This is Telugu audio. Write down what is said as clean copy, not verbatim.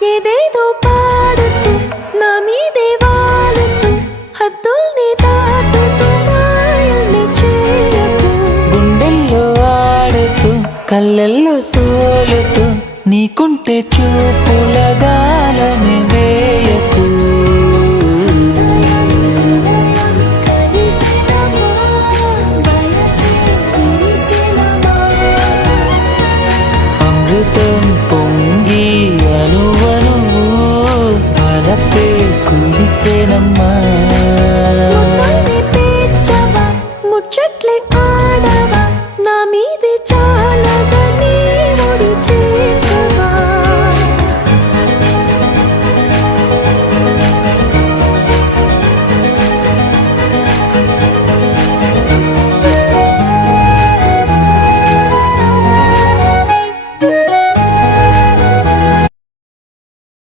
ఏదేదో పాడుతూ నా మీదే వాలుతూ హద్దుల్ని దాటుతూ మాయల్ని చేయకు. గుండెల్లో ఆడుతూ కళ్ళల్లో సోలుతూ నీకుంటే చూపుల గాలమే